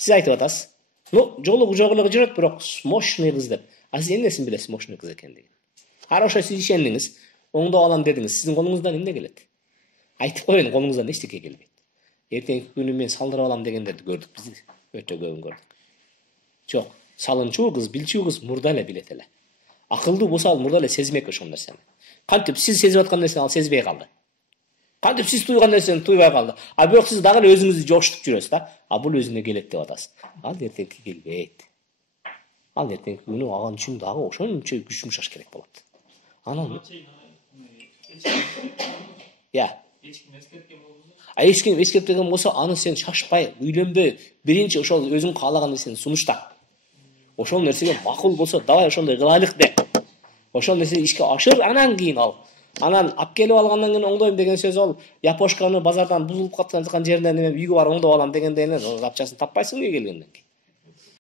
Сиз айтып атасыз. Ну, жолугу жок эле жүрөт, бирок мощный кыз деп. А сиз эмнесин билесиз мощный кыз экендигин? Хорошо, сиз ишендиңиз, оңдоп алам дедиңиз. Сиздин колуңуздан эмне келет? Айтып коеюн, колуңуздан эчтеке келбейт. Эртеңки күнү мен салдырып алам дегендерди көрдүк биз. Өтө көбүн көрдүк. Жок, салынчуу кыз, билчүү кыз мурда эле билет эле. Акылдуу болсо ал мурда эле сезмек ошол нерсени. Кантип сиз сезип аткан нерсени ал сезбей калды. Кантип сиз туйган нерсени туйбай калды. А бирок сиз дагы эле өзүңүздү жогуштуп жүрөсүз да. А бул өзүнө келет деп атасыз. Ал эртеңки келбейт. Ал эртеңки күнү ал үчүн дагы ошончо күч жумшаш керек болот. Анан я. Эч ким деген болсо, аны сен шашпай, үйлөнбөй, биринчи ошол өзүң каалаган нерсени сунушта. Ошол нерсеге макул болсо, давай ошондой кылайлык де. Ошол нерсени ишке ашыр, анан кийин ал. Анан алып келип алгандан кийин оңдойм деген сөз ал япошканы базардан бузулуп каткан жеринен үйгө барып оңдоп алам дегенден апчасын таппайсың үйгө келгенден кийин.